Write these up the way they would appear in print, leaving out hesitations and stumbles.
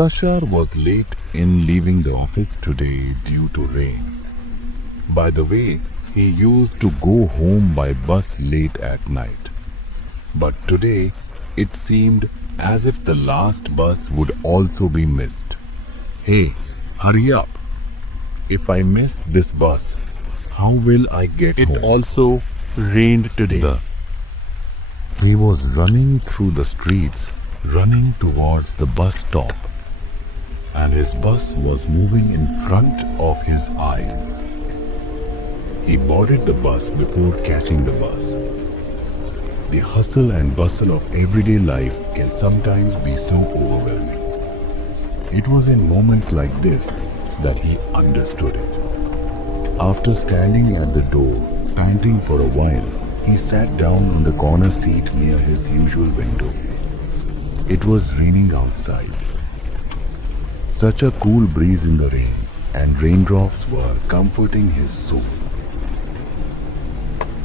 Tushar was late in leaving the office today due to rain. By the way, he used to go home by bus late at night. But today, it seemed as if the last bus would also be missed. Hey, hurry up. If I miss this bus, how will I get home? It also rained today. He was running through the streets, running towards the bus stop. And his bus was moving in front of his eyes. He boarded the bus before catching the bus. The hustle and bustle of everyday life can sometimes be so overwhelming. It was in moments like this that he understood it. After standing at the door, panting for a while, he sat down on the corner seat near his usual window. It was raining outside. Such a cool breeze in the rain, and raindrops were comforting his soul.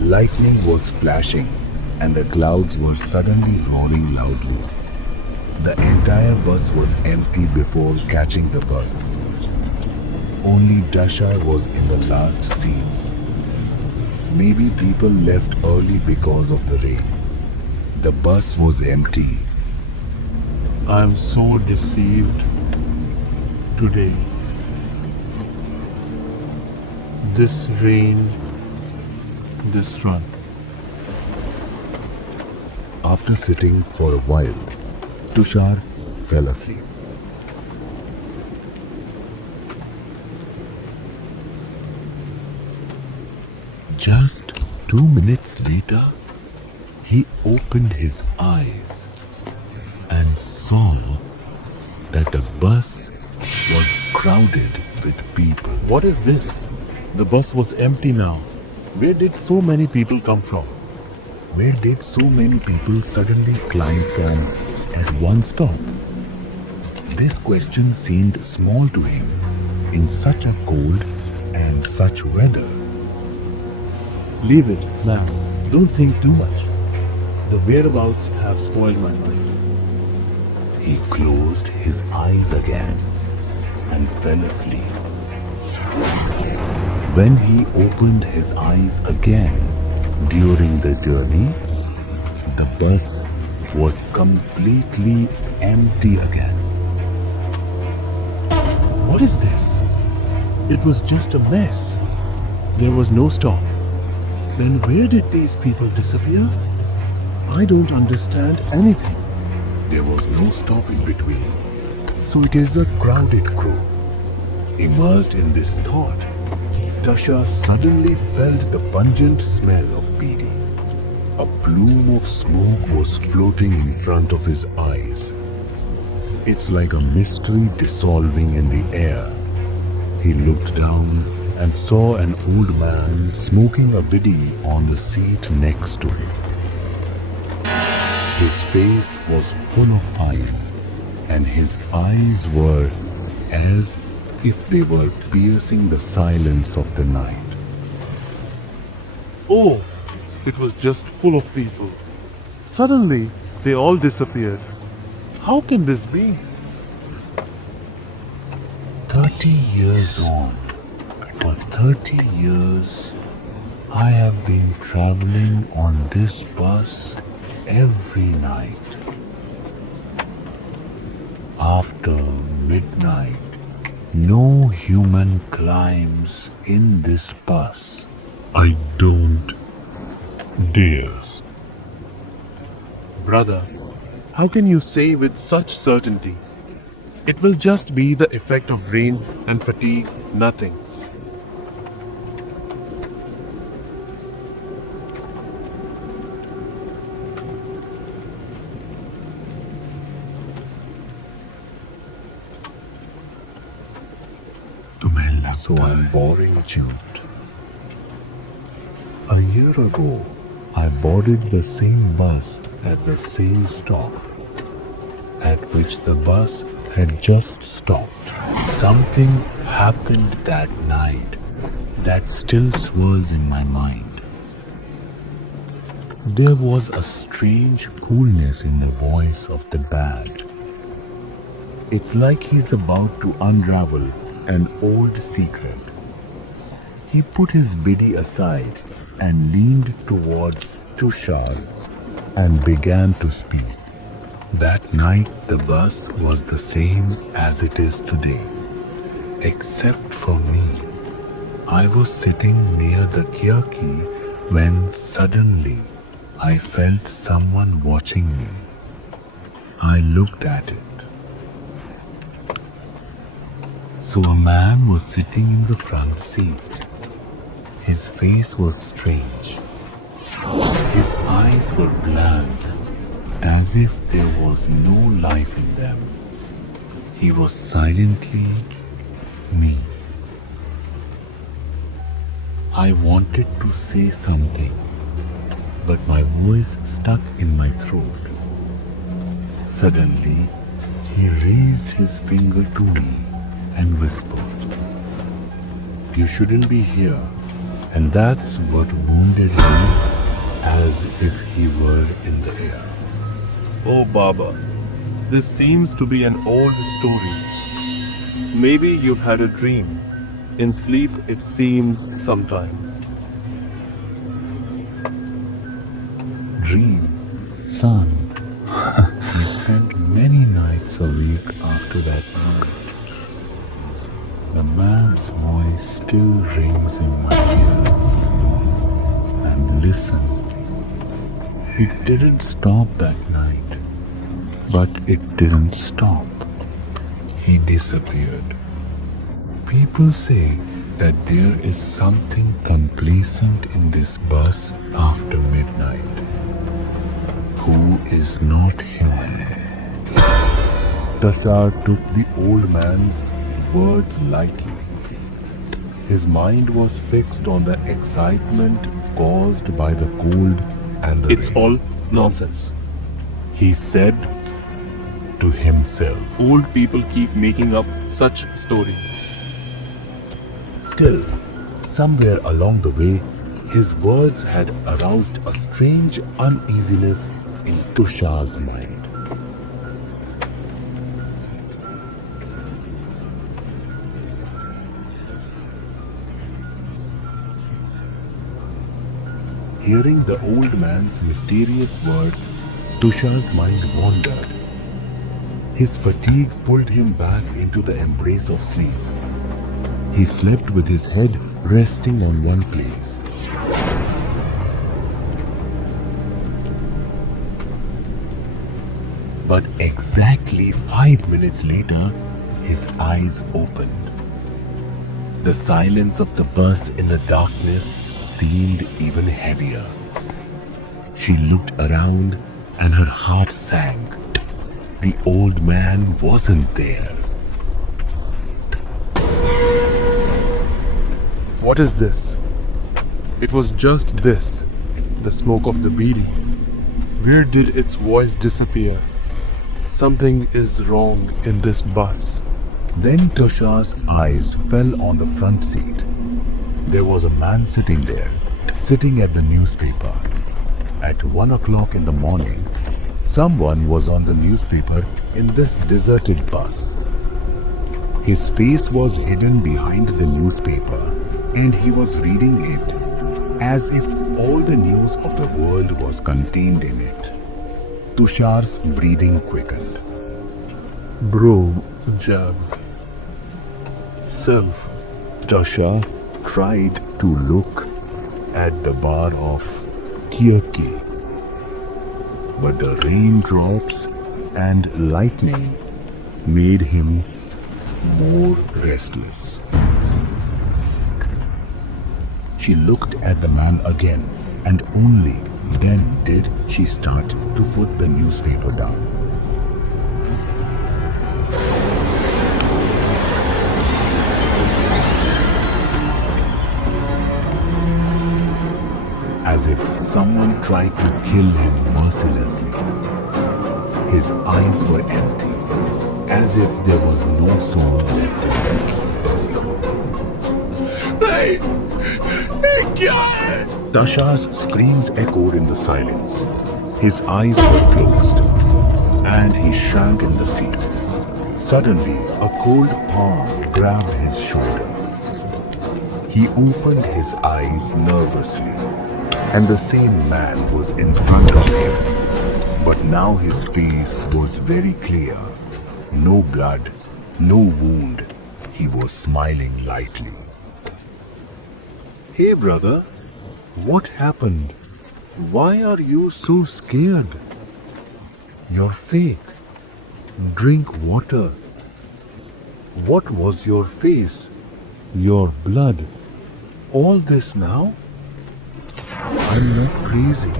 Lightning was flashing, and the clouds were suddenly roaring loudly. The entire bus was empty before catching the bus. Only Tushar was in the last seats. Maybe people left early because of the rain. The bus was empty. I'm so deceived today. This rain, this run. After sitting for a while, Tushar fell asleep. Just 2 minutes later, he opened his eyes and saw that the bus was crowded with people. What is this? The bus was empty now. Where did so many people come from? Where did so many people suddenly climb from at one stop? This question seemed small to him in such a cold and such weather. Leave it now. Don't think too much. The whereabouts have spoiled my mind. He closed his eyes again and fell asleep. When he opened his eyes again during the journey, the bus was completely empty again. What is this? It was just a mess. There was no stop. Then where did these people disappear? I don't understand anything. There was no stop in between, so it is a crowded crew. Immersed in this thought, Tushar suddenly felt the pungent smell of bidi. A plume of smoke was floating in front of his eyes. It's like a mystery dissolving in the air. He looked down and saw an old man smoking a bidi on the seat next to him. His face was full of iron, and his eyes were as if they were piercing the silence of the night. Oh, it was just full of people. Suddenly, they all disappeared. How can this be? 30 years on. For 30 years, I have been traveling on this bus every night. After midnight, no human climbs in this bus. I don't dare. Brother, how can you say with such certainty? It will just be the effect of rain and fatigue, nothing. So I'm boring, Jude. A year ago, I boarded the same bus at the same stop at which the bus had just stopped. Something happened that night that still swirls in my mind. There was a strange coolness in the voice of the band. It's like he's about to unravel an old secret. He put his biddy aside and leaned towards Tushar and began to speak. That night, the bus was the same as it is today, except for me. I was sitting near the Kyaki when suddenly I felt someone watching me. I looked at it. So a man was sitting in the front seat. His face was strange. His eyes were blank, as if there was no life in them. He was silently me. I wanted to say something, but my voice stuck in my throat. Suddenly, he raised his finger to me and whispered, "You shouldn't be here." And that's what wounded me, as if he were in the air. Oh, Baba, this seems to be an old story. Maybe you've had a dream. In sleep, it seems sometimes. Dream, son. He spent many nights awake after that moment. The man's voice still rings in my ears. And listen, it didn't stop that night, but it didn't stop. He disappeared. People say that there is something complacent in this bus after midnight, who is not human. Tashar took the old man's words lightly. His mind was fixed on the excitement caused by the cold and the It's rain. all nonsense. He said to himself. Old people keep making up such stories. Still, somewhere along the way, his words had aroused a strange uneasiness in Tushar's mind. Hearing the old man's mysterious words, Tushar's mind wandered. His fatigue pulled him back into the embrace of sleep. He slept with his head resting on one place. But exactly 5 minutes later, his eyes opened. The silence of the bus in the darkness seemed even heavier. She looked around and her heart sank. The old man wasn't there. What is this? It was just this, the smoke of the beedi. Where did its voice disappear? Something is wrong in this bus. Then Tushar's eyes fell on the front seat. There was a man sitting there, sitting at the newspaper. At 1 o'clock in the morning, someone was on the newspaper in this deserted bus. His face was hidden behind the newspaper, and he was reading it as if all the news of the world was contained in it. Tushar's breathing quickened. Bro, jab. Self. Tushar tried to look at the bar of Kyaki, but the raindrops and lightning made him more restless. She looked at the man again, and only then did she start to put the newspaper down. As if someone tried to kill him mercilessly. His eyes were empty, as if there was no soul left in them. Tasha's screams echoed in the silence. His eyes were closed, and he shrank in the seat. Suddenly, a cold palm grabbed his shoulder. He opened his eyes nervously, and the same man was in front of him. But now his face was very clear. No blood, no wound. He was smiling lightly. Hey brother, what happened? Why are you so scared? You're fake. Drink water. What was your face? Your blood. All this now? I'm not crazy.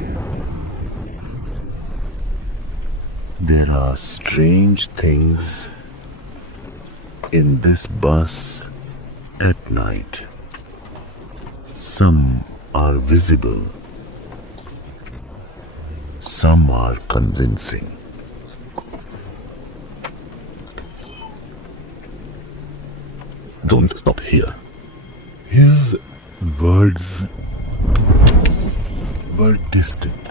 There are strange things in this bus at night. Some are visible. Some are convincing. Don't stop here. His words were distant,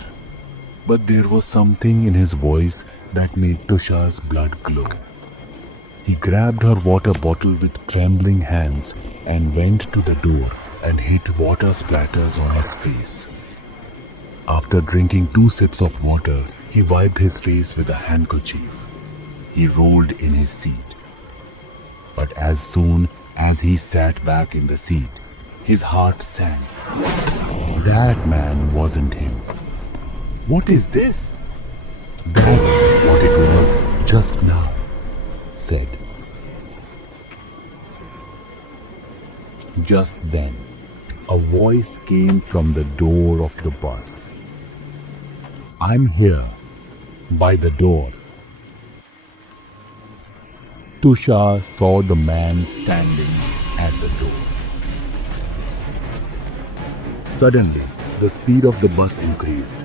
but there was something in his voice that made Tusha's blood glow. He grabbed her water bottle with trembling hands and went to the door and hit water splatters on his face. After drinking 2 sips of water, he wiped his face with a handkerchief. He rolled in his seat. But as soon as he sat back in the seat, his heart sank. That man wasn't him. What is this? That's what it was just now, said. Just then, a voice came from the door of the bus. I'm here, by the door. Tusha saw the man standing at the door. Suddenly, the speed of the bus increased,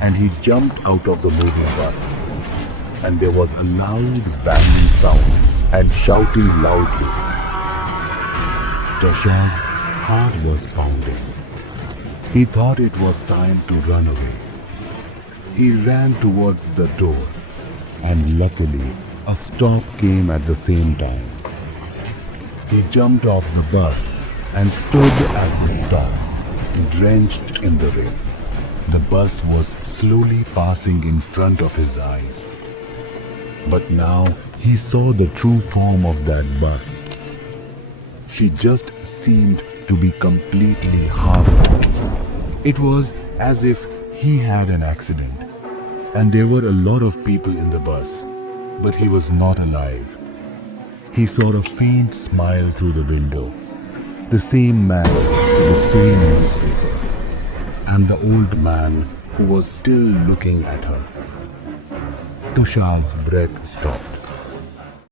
and he jumped out of the moving bus. And there was a loud banging sound and shouting loudly. Tusha's heart was pounding. He thought it was time to run away. He ran towards the door, and luckily, a stop came at the same time. He jumped off the bus and stood at the stop, drenched in the rain. The bus was slowly passing in front of his eyes. But now he saw the true form of that bus. She just seemed to be completely half formed. It was as if he had an accident, and there were a lot of people in the bus, but he was not alive. He saw a faint smile through the window. The same man with the same newspaper, and the old man who was still looking at her. Tusha's breath stopped.